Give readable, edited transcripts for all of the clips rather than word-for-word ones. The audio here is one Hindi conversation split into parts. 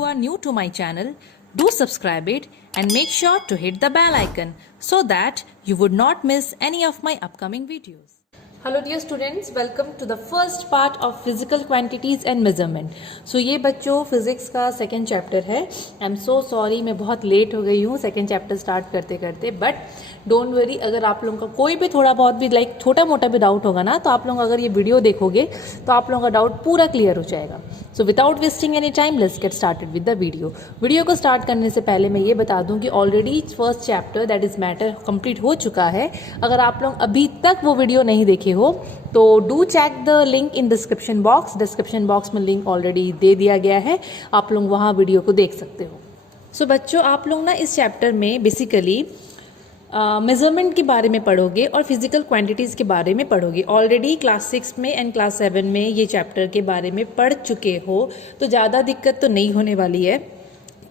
you are new to my channel, do subscribe it and make sure to hit the bell icon so that you would not miss any of my upcoming videos. Hello dear students, welcome to the first part of physical quantities and measurement. So ये बच्चों फिजिक्स का सेकेंड चैप्टर है. आई एम सो सॉरी, मैं बहुत लेट हो गई हूँ सेकेंड चैप्टर स्टार्ट करते करते, बट डोंट वरी. अगर आप लोगों का कोई भी थोड़ा बहुत भी लाइक छोटा मोटा भी डाउट होगा ना, तो आप लोग अगर ये वीडियो देखोगे तो आप लोगों का डाउट पूरा क्लियर हो जाएगा. So without wasting any time let's get started with the video. Video को स्टार्ट करने से पहले मैं ये बता दूं कि already first chapter that is matter complete हो चुका है. अगर आप लोग अभी तक वो वीडियो नहीं देखे हो तो do check the link in description box. Description box में लिंक ऑलरेडी दे दिया गया है, आप लोग वहाँ वीडियो को देख सकते हो. सो बच्चों, आप लोग ना इस चैप्टर में बेसिकली मेजरमेंट के बारे में पढ़ोगे और फिजिकल क्वांटिटीज़ के बारे में पढ़ोगे. ऑलरेडी क्लास 6 में एंड क्लास 7 में ये चैप्टर के बारे में पढ़ चुके हो, तो ज़्यादा दिक्कत तो नहीं होने वाली है.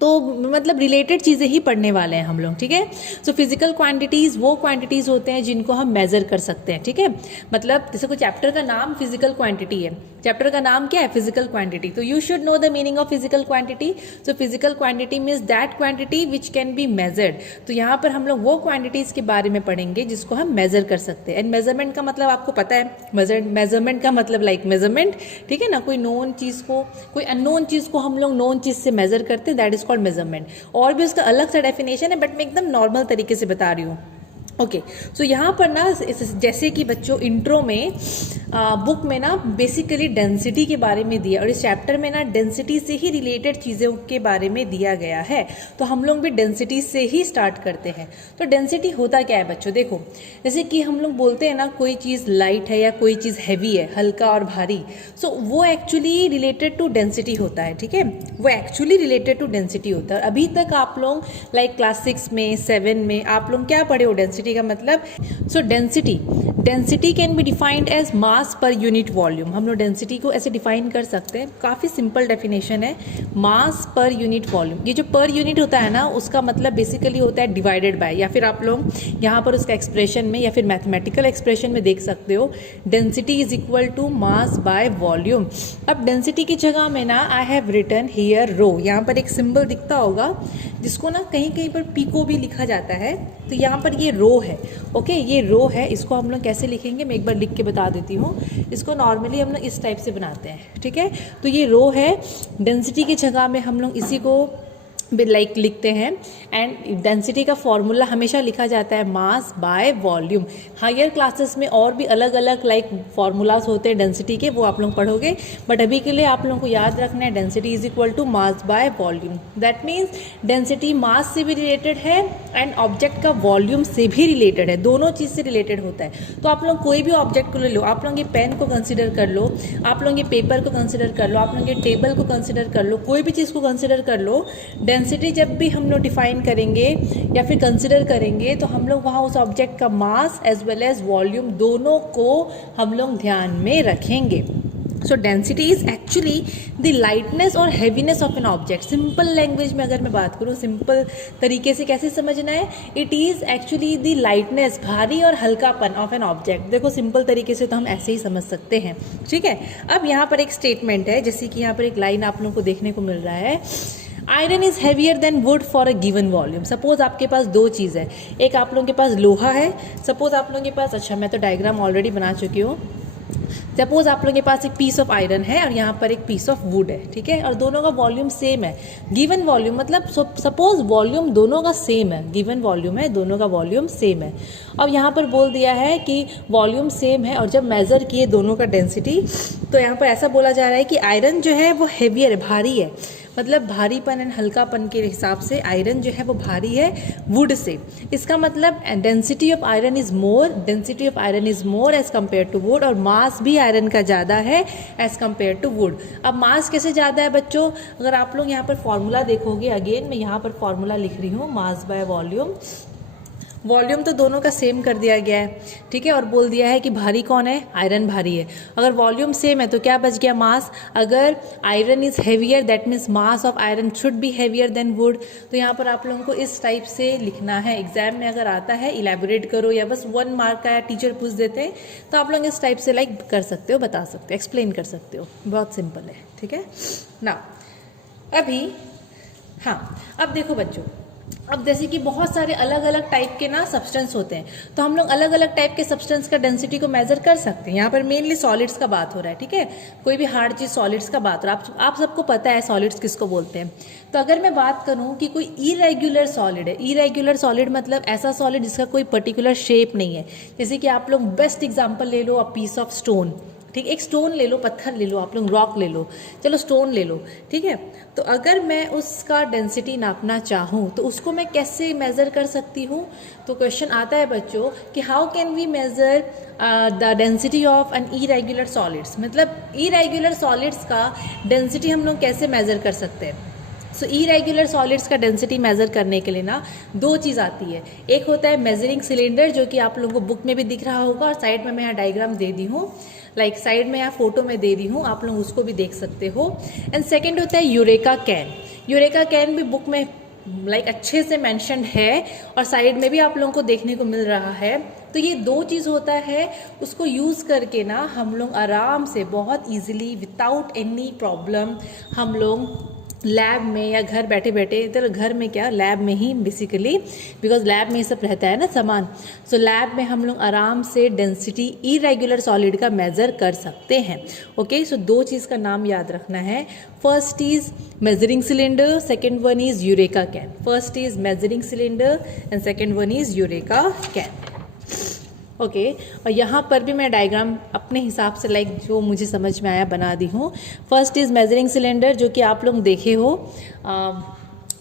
तो मतलब रिलेटेड चीज़ें ही पढ़ने वाले हैं हम लोग, ठीक है. सो फिजिकल क्वांटिटीज़ वो क्वांटिटीज़ होते हैं जिनको हम मेज़र कर सकते हैं, ठीक है. मतलब जैसे कोई चैप्टर का नाम फिजिकल क्वांटिटी है, चैप्टर का नाम क्या है, फिजिकल क्वांटिटी. तो you should know the meaning of physical quantity. So physical quantity means that quantity which can be measured. तो यहाँ पर हम लोग वो क्वांटिटीज़ के बारे में पढ़ेंगे जिसको हम मेज़र कर सकते हैं. एंड मेजरमेंट का मतलब आपको पता है, मेजरमेंट का मतलब लाइक मेजरमेंट, ठीक है ना. कोई नोन चीज़ को, कोई अननोन चीज़ को हम लोग नोन चीज़ से मेज़र करते हैं, दैट इज कॉल्ड मेजरमेंट. और भी उसका अलग सा डेफिनेशन है, बट मैं एकदम नॉर्मल तरीके से बता रही हूँ. ओके, सो यहाँ पर ना जैसे कि बच्चों इंट्रो में बुक में ना बेसिकली डेंसिटी के बारे में दिया, और इस चैप्टर में ना डेंसिटी से ही रिलेटेड चीज़ों के बारे में दिया गया है. तो हम लोग भी डेंसिटी से ही स्टार्ट करते हैं. तो डेंसिटी होता क्या है बच्चों, देखो जैसे कि हम लोग बोलते हैं ना कोई चीज़ लाइट है या कोई चीज़ हैवी है, हल्का और भारी. सो वो एक्चुअली रिलेटेड टू डेंसिटी होता है, ठीक है. वो एक्चुअली रिलेटेड टू डेंसिटी होता है. अभी तक आप लोग लाइक क्लास 6 में 7 में आप लोग क्या पढ़े हो डेंसिटी का मतलब. So density can be defined as mass per unit volume. हम लोग डेंसिटी को ऐसे डिफाइन कर सकते हैं, काफ़ी सिंपल डेफिनेशन है, मास पर यूनिट वॉल्यूम. ये जो पर यूनिट होता है ना, उसका मतलब बेसिकली होता है डिवाइडेड बाय, या फिर आप लोग यहाँ पर उसका एक्सप्रेशन में या फिर मैथमेटिकल एक्सप्रेशन में देख सकते हो, density is equal to mass by volume. अब डेंसिटी की जगह में ना I have written here rho. यहाँ पर एक सिंबल दिखता होगा जिसको ना कहीं कहीं पर पीको भी लिखा जाता है. तो यहाँ पर ये रो है, ओके, ये रो है. इसको हम लोग कैसे लिखेंगे मैं एक बार लिख के बता देती हूँ. इसको नॉर्मली हम लोग इस टाइप से बनाते हैं, ठीक है. तो ये रो है, डेंसिटी की जगह में हम लोग इसी को लाइक लिखते हैं. एंड डेंसिटी का फॉर्मूला हमेशा लिखा जाता है mass by volume. Higher classes में और भी अलग अलग लाइक फार्मूलाज होते हैं डेंसिटी के, वो आप लोग पढ़ोगे, बट अभी के लिए आप लोगों को याद रखना है density is equal to mass by volume. That means density mass से भी रिलेटेड है एंड ऑब्जेक्ट का वॉल्यूम से भी रिलेटेड है, दोनों चीज़ से रिलेटेड होता है. तो आप लोग कोई भी ऑब्जेक्ट को ले लो, आप लोग ये पेन को कंसिडर कर लो, आप लोग ये पेपर को कंसिडर कर लो, आप लोग ये टेबल को कंसिडर कर लो, कोई भी चीज़ को कंसिडर कर लो. डेंसिटी जब भी हम लोग डिफाइन करेंगे या फिर कंसिडर करेंगे तो हम लोग वहाँ उस ऑब्जेक्ट का mass as well as volume दोनों को हम लोग ध्यान में रखेंगे. So density is actually the lightness और heaviness of an object. Simple language में अगर मैं बात करूँ, सिंपल तरीके से कैसे समझना है, it is actually the lightness, भारी और हल्कापन ऑफ एन ऑब्जेक्ट. देखो सिंपल तरीके से तो हम ऐसे ही समझ सकते हैं, ठीक है. अब यहाँ पर एक स्टेटमेंट है, जैसे कि यहाँ पर एक लाइन आप लोगों को देखने को मिल रहा है, iron is heavier than would for a given volume. Suppose आपके पास दो चीज़ है, एक आप लोगों के पास लोहा है, सपोज आप लोगों के पास, अच्छा मैं तो डायग्राम ऑलरेडी बना चुकी हूँ. सपोज आप लोगों के पास एक पीस ऑफ आयरन है और यहाँ पर एक पीस ऑफ वुड है, ठीक है, और दोनों का वॉल्यूम सेम है. गिवन वॉल्यूम मतलब सपोज वॉल्यूम दोनों का सेम है, गिवन वॉल्यूम है, दोनों का वॉल्यूम सेम है. अब यहाँ पर बोल दिया है कि वॉल्यूम सेम है और जब मेज़र किए दोनों का डेंसिटी, तो यहाँ पर ऐसा बोला जा रहा है कि आयरन जो है वो हैवियर है, भारी है. मतलब भारीपन एंड हल्कापन के हिसाब से आयरन जो है वो भारी है वुड से. इसका मतलब density of iron is more as compare to wood, और मास भी आयरन का ज़्यादा है एज कम्पेयर टू वुड. अब मास कैसे ज़्यादा है बच्चों, अगर आप लोग यहाँ पर फॉर्मूला देखोगे, अगेन मैं यहाँ पर फॉर्मूला लिख रही हूँ, मास बाय वॉल्यूम. वॉल्यूम तो दोनों का सेम कर दिया गया है, ठीक है, और बोल दिया है कि भारी कौन है, आयरन भारी है. अगर वॉल्यूम सेम है तो क्या बच गया, मास. अगर iron is heavier that means mass of iron should be heavier than would. तो यहाँ पर आप लोगों को इस टाइप से लिखना है. एग्जाम में अगर आता है इलेबोरेट करो या बस 1 मार्क का टीचर पूछ देते हैं तो आप लोग इस टाइप से लाइक कर सकते हो, बता सकते हो, एक्सप्लेन कर सकते हो. बहुत सिंपल है, ठीक है ना. अभी हाँ, अब देखो बच्चों, अब जैसे कि बहुत सारे अलग अलग टाइप के ना सब्सटेंस होते हैं, तो हम लोग अलग अलग टाइप के सब्सटेंस का डेंसिटी को मेजर कर सकते हैं। यहाँ पर मेनली सॉलिड्स का बात हो रहा है, ठीक है, कोई भी हार्ड चीज सॉलिड्स का बात हो रहा है। आप सबको पता है सॉलिड्स किसको बोलते हैं। तो अगर मैं बात करूँ कि कोई इरेग्युलर सॉलिड है, इरेग्युलर सॉलिड मतलब ऐसा सॉलिड जिसका कोई पर्टिकुलर शेप नहीं है। जैसे कि आप लोग बेस्ट एग्जाम्पल ले लो, अ पीस ऑफ स्टोन, ठीक, एक स्टोन ले लो, पत्थर ले लो, आप लोग रॉक ले लो, चलो स्टोन ले लो, ठीक है। तो अगर मैं उसका डेंसिटी नापना चाहूँ तो उसको मैं कैसे मेज़र कर सकती हूँ। तो क्वेश्चन आता है बच्चों कि how can we measure the density of an irregular solids, मतलब इरेग्युलर सॉलिड्स का डेंसिटी हम लोग कैसे मेज़र कर सकते हैं। सो इरेग्युलर सॉलिड्स का डेंसिटी मेज़र करने के लिए ना दो चीज़ आती है। एक होता है मेजरिंग सिलेंडर, जो कि आप लोगों को बुक में भी दिख रहा होगा, और साइड में मैं यहाँ डायग्राम दे दी हूँ, लाइक साइड में यहाँ फोटो में दे दी हूँ, आप लोग उसको भी देख सकते हो। एंड सेकेंड होता है यूरेका कैन। यूरेका कैन भी बुक में लाइक अच्छे से मेंशन्ड है, और साइड में भी आप लोगों को देखने को मिल रहा है। तो ये दो चीज़ होता है, उसको यूज़ करके ना हम लोग आराम से बहुत ईजिली विदाउट एनी प्रॉब्लम हम लोग लैब में या घर बैठे बैठे, इधर घर में क्या, लैब में ही बेसिकली, बिकॉज लैब में ये सब रहता है ना सामान। सो लैब में हम लोग आराम से डेंसिटी इरेग्युलर सॉलिड का मेज़र कर सकते हैं। ओके, सो दो चीज़ का नाम याद रखना है। First is measuring cylinder, second one is eureka can. First is measuring cylinder and second one is eureka can. Okay, और यहाँ पर भी मैं डायग्राम अपने हिसाब से लाइक जो मुझे समझ में आया बना दी हूँ। फर्स्ट इज़ मेजरिंग सिलेंडर, जो कि आप लोग देखे हो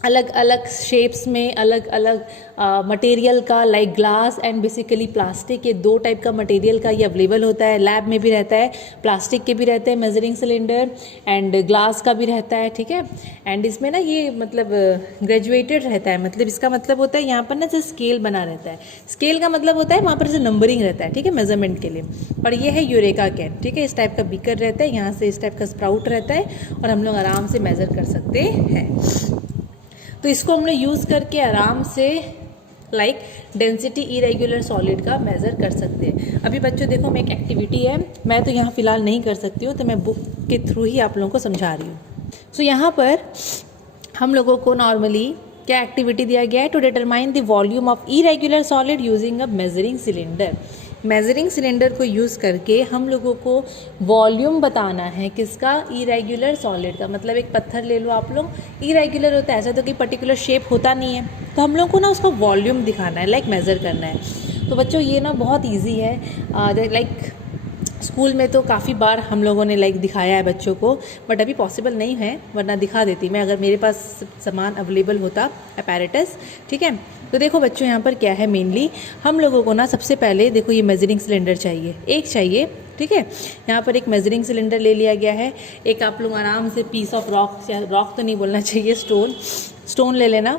अलग अलग शेप्स में, अलग अलग मटेरियल का, like glass and basically plastic, ये दो टाइप का मटेरियल का ये अवेलेबल होता है। लैब में भी रहता है, प्लास्टिक के भी रहते हैं मेजरिंग सिलेंडर, एंड ग्लास का भी रहता है, ठीक है। एंड इसमें ना ये मतलब ग्रेजुएटेड रहता है, मतलब इसका मतलब होता है यहाँ पर ना जो स्केल बना रहता है, स्केल का मतलब होता है वहाँ पर जो नंबरिंग रहता है, ठीक है, मेजरमेंट के लिए। और ये है यूरेका कैन, ठीक है, इस टाइप का बीकर रहता है, यहाँ से इस टाइप का स्प्राउट रहता है, और हम लोग आराम से मेज़र कर सकते हैं। तो इसको हमने यूज़ करके आराम से लाइक डेंसिटी इरेग्युलर सॉलिड का मेज़र कर सकते हैं। अभी बच्चों देखो, मैं एक एक्टिविटी है, मैं तो यहाँ फ़िलहाल नहीं कर सकती हूँ, तो मैं बुक के थ्रू ही आप लोगों को समझा रही हूँ। सो यहाँ पर हम लोगों को नॉर्मली क्या एक्टिविटी दिया गया है, to determine the volume of irregular solid using a measuring cylinder. Measuring cylinder को यूज़ करके हम लोगों को वॉल्यूम बताना है, किसका, इरेग्युलर सॉलिड का। मतलब एक पत्थर ले लो आप लोग, इरेग्युलर होता है, ऐसा तो कोई पर्टिकुलर शेप होता नहीं है, तो हम लोग को ना उसका वॉल्यूम दिखाना है, लाइक मेज़र करना है। तो बच्चों ये ना बहुत ईजी है, लाइक स्कूल में तो काफ़ी बार हम लोगों ने लाइक दिखाया है बच्चों को, बट अभी पॉसिबल नहीं है, वरना दिखा देती मैं, अगर मेरे पास सामान अवेलेबल होता, अपैरेटस, ठीक है। तो देखो बच्चों, यहाँ पर क्या है, मेनली हम लोगों को ना सबसे पहले देखो ये मेजरिंग सिलेंडर चाहिए, एक चाहिए, ठीक है। यहाँ पर एक मेजरिंग सिलेंडर ले लिया गया है। एक आप लोग आराम से पीस ऑफ रॉक, रॉक तो नहीं बोलना चाहिए, स्टोन ले लेना,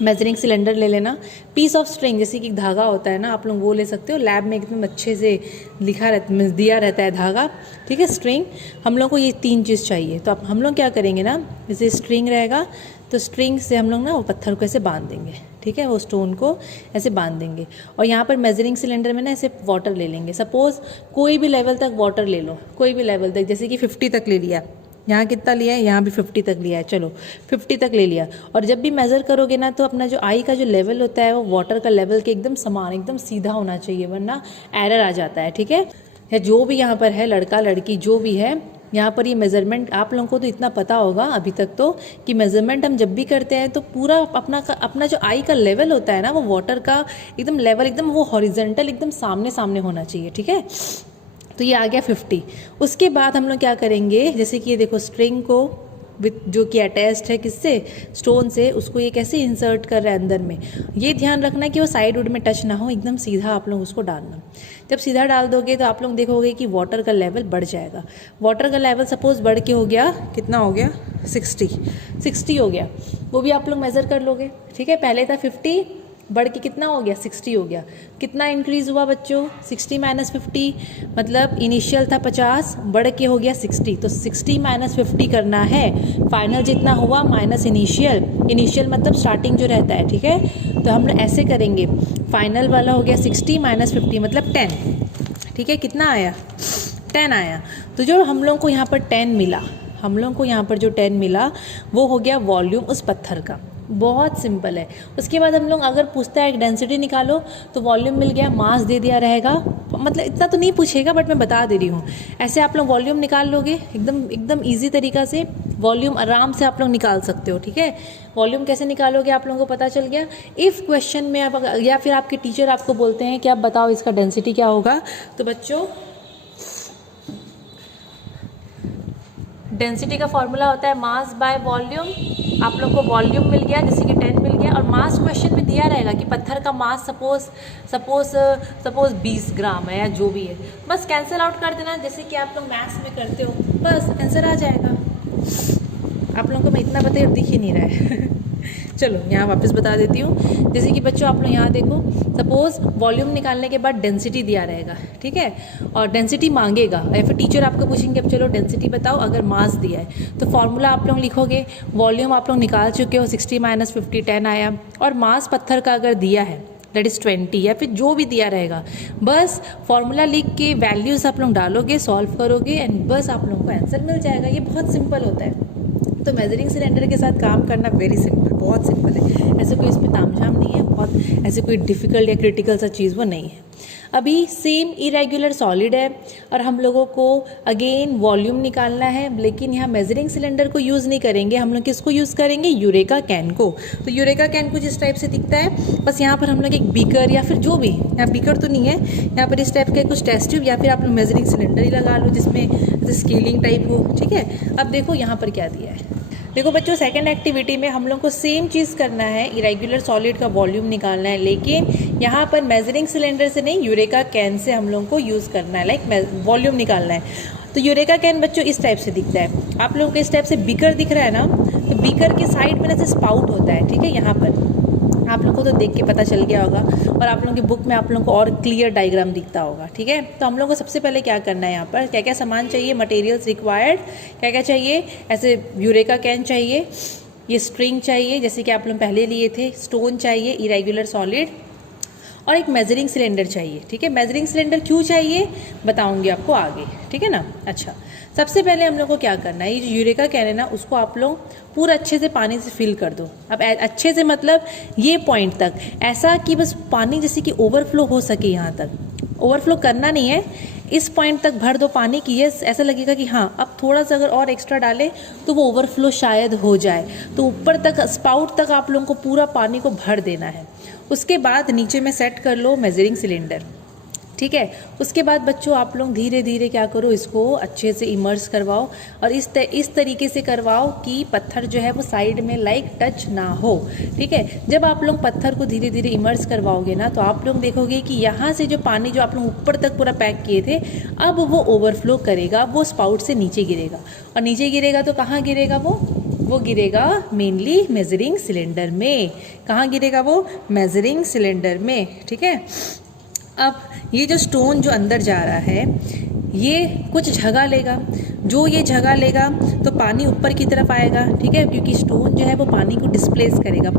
मेजरिंग सिलेंडर ले लेना, पीस ऑफ स्ट्रिंग, जैसे कि धागा होता है ना, आप लोग वो ले सकते हो, लैब में एकदम अच्छे से दिया रहता है धागा, ठीक है, स्ट्रिंग। हम लोग को ये तीन चीज़ चाहिए। तो अब हम लोग क्या करेंगे ना, जैसे स्ट्रिंग रहेगा तो स्ट्रिंग से हम लोग ना वो पत्थर को ऐसे बांध देंगे, ठीक है, वो स्टोन को ऐसे बांध देंगे। और यहाँ पर मेजरिंग सिलेंडर में ना ऐसे वाटर ले लेंगे, सपोज़ कोई भी लेवल तक वाटर ले लो, कोई भी लेवल तक, जैसे कि 50 तक ले लिया, यहाँ कितना लिया है, यहाँ भी 50 तक लिया है, चलो 50 तक ले लिया। और जब भी मेज़र करोगे ना, तो अपना जो आई का जो लेवल होता है वो वाटर का लेवल के एकदम समान, एकदम सीधा होना चाहिए, वरना एरर आ जाता है, ठीक है। या जो भी यहाँ पर है, लड़का लड़की जो भी है, यहाँ पर ये मेज़रमेंट आप लोगों को तो इतना पता होगा अभी तक तो, कि मेज़रमेंट हम जब भी करते हैं तो पूरा अपना जो आई का लेवल होता है ना, वो वाटर का एकदम लेवल, एकदम वो हॉरिजेंटल, एकदम सामने सामने होना चाहिए, ठीक है। तो ये आ गया 50। उसके बाद हम लोग क्या करेंगे, जैसे कि ये देखो स्ट्रिंग को विथ जो कि अटैच्ड है किससे, स्टोन से, उसको ये कैसे इंसर्ट कर रहा है अंदर में। ये ध्यान रखना कि वो साइड वुड में टच ना हो, एकदम सीधा आप लोग उसको डालना। जब सीधा डाल दोगे तो आप लोग देखोगे कि वाटर का लेवल बढ़ जाएगा। वाटर का लेवल सपोज बढ़ के हो गया, कितना हो गया, 60 हो गया, वो भी आप लोग मेज़र कर लोगे, ठीक है। पहले था 50, बढ़ के कितना हो गया, 60 हो गया। कितना इंक्रीज़ हुआ बच्चों, 60 माइनस 50, मतलब इनिशियल था 50, बढ़ के हो गया 60, तो 60 माइनस 50 करना है, फाइनल जितना हुआ माइनस इनिशियल मतलब स्टार्टिंग जो रहता है, ठीक है। तो हम लोग ऐसे करेंगे, फाइनल वाला हो गया 60 माइनस 50 मतलब 10, ठीक है। कितना आया, 10 आया। तो जो हम लोग को यहाँ पर 10 मिला, हम लोगों को यहाँ पर जो 10 मिला वो हो गया वॉल्यूम उस पत्थर का। बहुत सिंपल है। उसके बाद हम लोग अगर पूछता है डेंसिटी निकालो तो वॉल्यूम मिल गया, मास दे दिया रहेगा, मतलब इतना तो नहीं पूछेगा बट मैं बता दे रही हूँ। ऐसे आप लोग वॉल्यूम निकाल लोगे एकदम एकदम ईजी तरीका से। वॉल्यूम आराम से आप लोग निकाल सकते हो, ठीक है। वॉल्यूम कैसे निकालोगे आप लोगों को पता चल गया। इफ़ क्वेश्चन में आप या फिर आपके टीचर आपको बोलते हैं कि आप बताओ इसका डेंसिटी क्या होगा, तो बच्चों डेंसिटी का फॉर्मूला होता है मास बाय वॉल्यूम। आप लोग को वॉल्यूम मिल गया जैसे कि 10 मिल गया, और मास क्वेश्चन में दिया रहेगा कि पत्थर का मास सपोज 20 ग्राम है या जो भी है, बस कैंसिल आउट कर देना जैसे कि आप लोग मैथ्स में करते हो, बस आंसर आ जाएगा। आप लोगों को मैं इतना बता दिख ही नहीं रहा है चलो यहाँ वापस बता देती हूँ। जैसे कि बच्चों आप लोग यहाँ देखो, सपोज वॉल्यूम निकालने के बाद डेंसिटी दिया रहेगा, ठीक है, और डेंसिटी मांगेगा या फिर टीचर आपको पूछेंगे अब चलो डेंसिटी बताओ, अगर मास दिया है तो फॉर्मूला आप लोग लिखोगे। वॉल्यूम आप लोग निकाल चुके हो, 60 - 50 10 आया, और मास पत्थर का अगर दिया है दैट इज़ 20 या फिर जो भी दिया रहेगा, बस फॉर्मूला लिख के वैल्यूज़ आप लोग डालोगे, सॉल्व करोगे एंड बस आप लोगों को आंसर मिल जाएगा। ये बहुत सिंपल होता है। तो मेजरिंग सिलेंडर के साथ काम करना वेरी सिंपल, बहुत सिंपल है। ऐसे कोई इसमें तामझाम नहीं है, बहुत ऐसे कोई डिफ़िकल्ट या क्रिटिकल सा चीज़ वो नहीं है। अभी सेम इरेगुलर सॉलिड है और हम लोगों को अगेन वॉल्यूम निकालना है, लेकिन यहाँ मेजरिंग सिलेंडर को यूज़ नहीं करेंगे, हम लोग किसको यूज़ करेंगे, यूरेका कैन को। तो यूरेका कैन कुछ इस टाइप से दिखता है, बस यहाँ पर हम लोग एक बीकर या फिर जो भी, यहाँ बीकर तो नहीं है, यहाँ पर इस टाइप का कुछ टेस्ट ट्यूब या फिर आप लोग मेजरिंग सिलेंडर ही लगा लो जिसमें जैसे स्केलिंग टाइप हो, ठीक है। अब देखो यहाँ पर क्या दिया है। देखो बच्चों, सेकंड एक्टिविटी में हम लोग को सेम चीज़ करना है, इरेगुलर सॉलिड का वॉल्यूम निकालना है, लेकिन यहाँ पर मेजरिंग सिलेंडर से नहीं, यूरेका कैन से हम लोग को यूज़ करना है, लाइक वॉल्यूम निकालना है। तो यूरेका कैन बच्चों इस टाइप से दिखता है, आप लोगों को इस टाइप से बीकर दिख रहा है ना, तो बीकर के साइड में जैसे स्पाउट होता है, ठीक है, यहाँ पर आप लोगों को तो देख के पता चल गया होगा, और आप लोगों की बुक में आप लोगों को और क्लियर डायग्राम दिखता होगा, ठीक है। तो हम लोगों को सबसे पहले क्या करना है, यहाँ पर क्या क्या सामान चाहिए, मटेरियल्स रिक्वायर्ड क्या क्या चाहिए, ऐसे यूरेका कैन चाहिए, ये स्ट्रिंग चाहिए जैसे कि आप लोग पहले लिए थे, स्टोन चाहिए, इरेगुलर सॉलिड, और एक मेजरिंग सिलेंडर चाहिए, ठीक है। मेजरिंग सिलेंडर क्यों चाहिए बताऊंगी आपको आगे, ठीक है ना। अच्छा, सबसे पहले हम लोग को क्या करना है, ये जो यूरेका कैन है ना, उसको आप लोग पूरा अच्छे से पानी से फिल कर दो। अब अच्छे से मतलब ये पॉइंट तक, ऐसा कि बस पानी जैसे कि ओवरफ्लो हो सके, यहाँ तक ओवरफ्लो करना नहीं है, इस पॉइंट तक भर दो पानी की, ये ऐसा लगेगा कि हाँ अब थोड़ा सा अगर और एक्स्ट्रा डाले तो वो ओवरफ्लो शायद हो जाए, तो ऊपर तक स्पाउट तक आप लोगों को पूरा पानी को भर देना है। उसके बाद नीचे में सेट कर लो मेजरिंग सिलेंडर, ठीक है। उसके बाद बच्चों आप लोग धीरे धीरे क्या करो, इसको अच्छे से इमर्स करवाओ, और इस तरीके से करवाओ कि पत्थर जो है वो साइड में लाइक टच ना हो, ठीक है। जब आप लोग पत्थर को धीरे धीरे इमर्स करवाओगे ना, तो आप लोग देखोगे कि यहाँ से जो पानी जो आप लोग ऊपर तक पूरा पैक किए थे, अब वो ओवरफ्लो करेगा, वो स्पाउट से नीचे गिरेगा, और नीचे गिरेगा तो कहाँ गिरेगा, वो गिरेगा मेनली मेजरिंग सिलेंडर में। कहाँ गिरेगा, वो मेजरिंग सिलेंडर में, ठीक है। अब ये जो स्टोन जो अंदर जा रहा है, ये कुछ जगह लेगा, जो ये जगह लेगा तो पानी ऊपर की तरफ आएगा, ठीक है, क्योंकि स्टोन जो है वो पानी को डिस्प्लेस करेगा,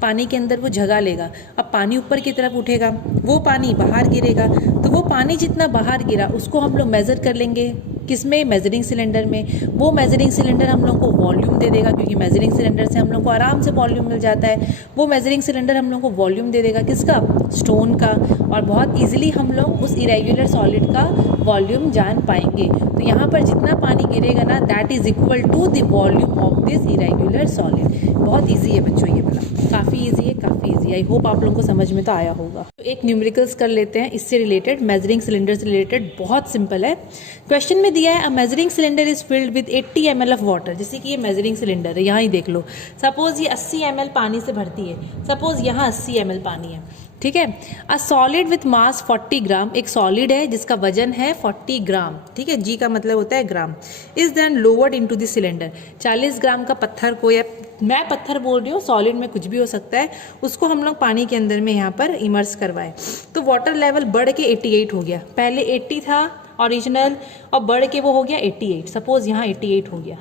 पानी के अंदर वो जगह लेगा। अब पानी ऊपर की तरफ उठेगा, वो पानी बाहर गिरेगा, तो वो पानी जितना बाहर गिरा उसको हम लोग मेज़र कर लेंगे, किसमें, मेजरिंग सिलेंडर में। वो मेजरिंग सिलेंडर हम लोग को वॉल्यूम दे देगा, क्योंकि मेजरिंग सिलेंडर से हम लोग को आराम से वॉल्यूम मिल जाता है। वो मेजरिंग सिलेंडर हम लोग को वॉल्यूम दे देगा, किसका, स्टोन का, और बहुत इजीली हम लोग उस इरेगुलर सॉलिड का वॉल्यूम जान पाएंगे। तो यहाँ पर जितना पानी गिरेगा ना, that is equal to the volume of this irregular solid. बहुत ईजी है बच्चों ये वाला, काफ़ी ईजी है, काफ़ी ईजी। आई होप आप लोगों को समझ में तो आया होगा। तो एक न्यूमेरिकल्स कर लेते हैं इससे रिलेटेड, मेजरिंग सिलेंडर से रिलेटेड, बहुत सिंपल है। क्वेश्चन में दिया है अ measuring cylinder is filled with 80 ml of water. जैसे कि ये मेजरिंग सिलेंडर है, यहाँ ही देख लो, सपोज ये 80 ml पानी से भरती है, सपोज यहाँ 80 ml पानी है, ठीक है। अ सॉलिड विथ मास 40 ग्राम, एक सॉलिड है जिसका वजन है 40 ग्राम, ठीक है, जी का मतलब होता है gram, is then lowered into the cylinder. 40 gram का पत्थर को, या मैं पत्थर बोल रही हूँ, सॉलिड में कुछ भी हो सकता है, उसको हम लोग पानी के अंदर में यहाँ पर इमर्स करवाए, तो वाटर लेवल बढ़ के 88 हो गया। पहले 80 था ओरिजिनल, और बढ़ के वो हो गया 88, सपोज यहाँ 88 हो गया,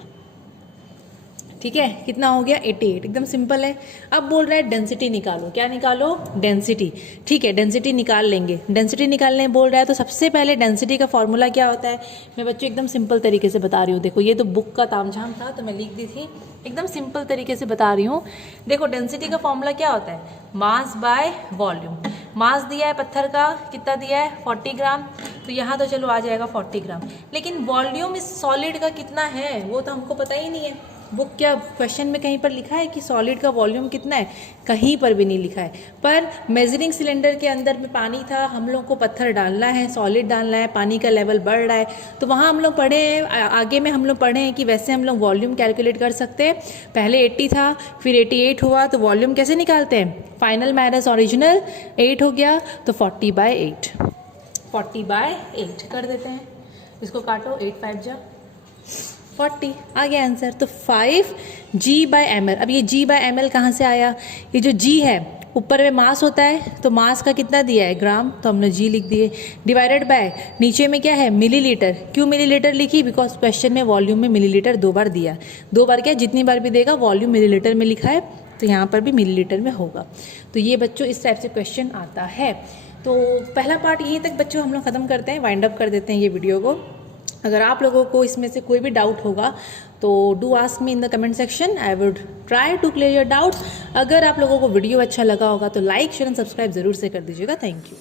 ठीक है, कितना हो गया 88, एकदम सिंपल है। अब बोल रहा है डेंसिटी निकालो, क्या निकालो, डेंसिटी। ठीक है, डेंसिटी निकाल लेंगे। डेंसिटी निकालने बोल रहा है तो सबसे पहले डेंसिटी का फॉर्मूला क्या होता है, मैं बच्चों एकदम सिंपल तरीके से बता रही हूँ। देखो ये तो बुक का तामझाम था तो मैं लिख दी थी, एकदम सिंपल तरीके से बता रही हूँ। देखो डेंसिटी का फॉर्मूला क्या होता है, मास बाय वॉल्यूम। मास दिया है पत्थर का, कितना दिया है 40 ग्राम, तो यहाँ तो चलो आ जाएगा 40 ग्राम। लेकिन वॉल्यूम इस सॉलिड का कितना है वो तो हमको पता ही नहीं है। बुक क्या क्वेश्चन में कहीं पर लिखा है कि सॉलिड का वॉल्यूम कितना है, कहीं पर भी नहीं लिखा है। पर मेजरिंग सिलेंडर के अंदर में पानी था, हम लोग को पत्थर डालना है, सॉलिड डालना है, पानी का लेवल बढ़ रहा है, तो वहाँ हम लोग पढ़े हैं, आगे में हम लोग पढ़े हैं कि वैसे हम लोग वॉल्यूम कैलकुलेट कर सकते हैं। पहले 80 था, फिर 88 हुआ, तो वॉल्यूम कैसे निकालते हैं, फाइनल माइनस ओरिजिनल, 8 हो गया तो 40/8, 40/8 कर देते हैं। इसको काटो, 8 5 जा 40, आ गया आंसर। तो 5g/ml। अब ये g/ml कहाँ से आया, ये जो g है ऊपर में मास होता है, तो मास का कितना दिया है ग्राम, तो हमने g लिख दिए, डिवाइडेड बाय नीचे में क्या है मिलीलीटर। क्यों मिलीलीटर लिखी, बिकॉज क्वेश्चन में वॉल्यूम में मिलीलीटर 2 बार दिया, 2 बार क्या, जितनी बार भी देगा वॉल्यूम मिलीलीटर में लिखा है, तो यहाँ पर भी मिलीलीटर में होगा। तो ये बच्चों इस टाइप से क्वेश्चन आता है। तो पहला पार्ट यहीं तक बच्चों हम लोग ख़त्म करते हैं, वाइंड अप कर देते हैं ये वीडियो को। अगर आप लोगों को इसमें से कोई भी डाउट होगा तो do ask me in the comment section, I would try to clear your doubts. अगर आप लोगों को वीडियो अच्छा लगा होगा तो लाइक शेयर एंड सब्सक्राइब जरूर से कर दीजिएगा। Thank you.